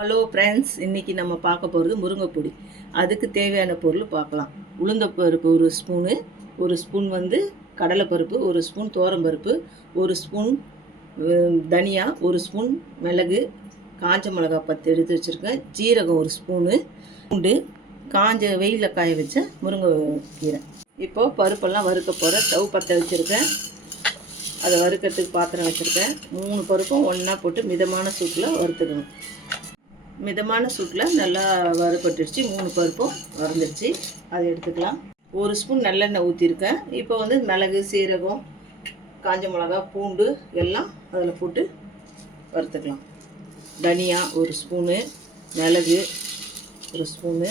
Hello friends, இன்றைக்கி நம்ம பார்க்க போகிறது முருங்கைப்பொடி. அதுக்கு தேவையான பொருள் பார்க்கலாம். உளுந்தப்பருப்பு ஒரு ஸ்பூனு, ஒரு ஸ்பூன் கடலைப்பருப்பு, ஒரு ஸ்பூன் துவரம்பருப்பு, ஒரு ஸ்பூன் தனியா, ஒரு ஸ்பூன் மிளகு, காஞ்ச மிளகா 10 எடுத்து வச்சுருக்கேன், ஜீரகம் ஒரு ஸ்பூனு, பூண்டு, காஞ்ச வெயிலில் காய வச்ச முருங்கைக்கீரை. இப்போது பருப்பெல்லாம் வறுக்க போகிறேன். ஸ்டவ் பற்ற வச்சுருக்கேன். அதை வறுக்கிறதுக்கு பாத்திரம் வச்சுருக்கேன். 3 பருப்பும் ஒன்றா போட்டு மிதமான சூட்டில் வறுத்துக்கணும். மிதமான சூட்டில் நல்லா வறுபட்டுருச்சு. 3 பருப்பும் வறுந்துருச்சு. அதை எடுத்துக்கலாம். 1 ஸ்பூன் நல்லெண்ணெய் ஊற்றிருக்கேன். இப்போ மிளகு, சீரகம், காஞ்ச மிளகா, பூண்டு எல்லாம் அதில் போட்டு வறுத்துக்கலாம். தனியா 1 ஸ்பூனு, மிளகு 1 ஸ்பூனு,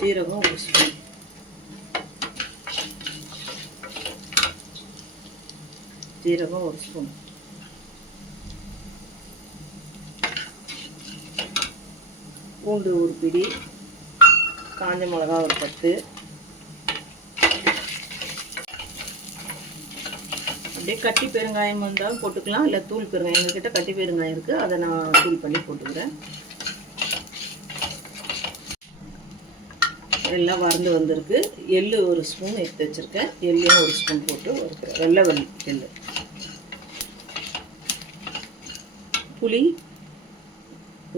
சீரகம் 1 ஸ்பூன், ஜீரகம் 1 ஸ்பூன், பூண்டு 1 பிடி, காஞ்ச மிளகா ஒரு 10. அப்படியே கட்டி பெருங்காயம் வந்தாலும் போட்டுக்கலாம், இல்லை தூள் பெருங்காயம். எங்ககிட்ட கட்டி பெருங்காயம் இருக்குது, அதை நான் தூள் பண்ணி போட்டுக்கிறேன். எல்லாம் வறந்து வந்திருக்கு. எள்ளு 1 ஸ்பூன் எடுத்து வச்சுருக்கேன். எள்ளையும் 1 ஸ்பூன் போட்டு வறுக்கிறேன். வெள்ளை எள்ளு. புளி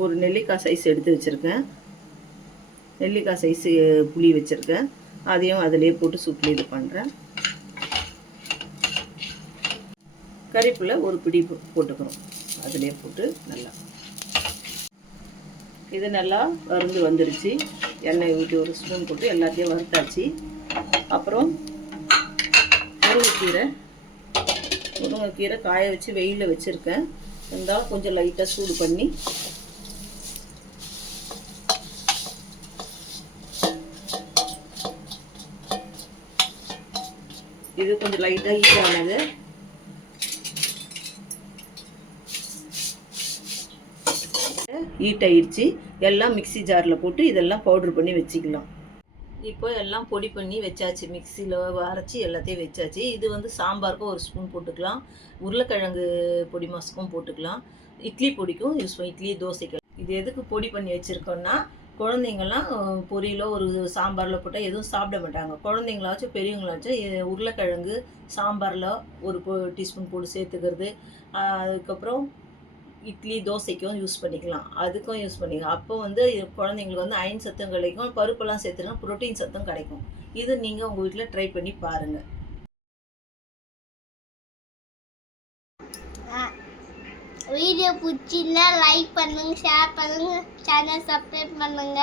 ஒரு நெல்லிக்காய் சைஸ் எடுத்து வச்சுருக்கேன். நெல்லிக்காய் சைஸு புளி வச்சுருக்கேன். அதையும் அதிலே போட்டு சூப்பில் இது பண்ணுறேன். கறிப்பில் 1 பிடி போட்டுக்கிறோம். அதிலே போட்டு நல்லா இது நல்லா வறுந்து வந்துருச்சு. எண்ணெய் ஊற்றி 1 ஸ்பூன் போட்டு எல்லாத்தையும் வறுத்தாச்சு. அப்புறம் முருங்கைக்கீரை காய வச்சு வெயிலில் வச்சுருக்கேன். இருந்தாலும் கொஞ்சம் லைட்டாக சூடு பண்ணி இது கொஞ்சம் லைட்டாக ஹீட் ஆனது. ஹீட் ஆயிடுச்சு. எல்லாம் மிக்சி ஜாரில் போட்டு இதெல்லாம் பவுட்ரு பண்ணி வச்சுக்கலாம். இப்போ எல்லாம் பொடி பண்ணி வச்சாச்சு. மிக்சியில் அரைச்சி எல்லாத்தையும் வச்சாச்சு. இது சாம்பாருக்கும் 1 ஸ்பூன் போட்டுக்கலாம். உருளைக்கிழங்கு பொடி மாசுக்கும் போட்டுக்கலாம். இட்லி பொடிக்கும் யூஸ் பண்ணி, இட்லி தோசைக்கு. இது எதுக்கு பொடி பண்ணி வச்சுருக்கோன்னா, குழந்தைங்கள்லாம் பொரியலோ ஒரு சாம்பாரில் போட்டால் எதுவும் சாப்பிட மாட்டாங்க. குழந்தைங்களாச்சும் பெரியவங்களாச்சும் உருளைக்கிழங்கு சாம்பாரில் 1 டீஸ்பூன் போட்டு சேர்த்துக்கிறது. அதுக்கப்புறம் இட்லி தோசைக்கும் யூஸ் பண்ணிக்கலாம், அதுக்கும் யூஸ் பண்ணிக்கலாம். அப்போ குழந்தைங்களுக்கு அயன் சத்தும் கிடைக்கும், பருப்பெல்லாம் சேர்த்துனா ப்ரோட்டீன் சத்தும் கிடைக்கும். இது நீங்கள் உங்கள் வீட்டில் ட்ரை பண்ணி பாருங்கள். வீடியோ பிடிச்சிருந்தா லைக் பண்ணுங்க, ஷேர் பண்ணுங்க, சேனல் சப்ஸ்கிரைப் பண்ணுங்க.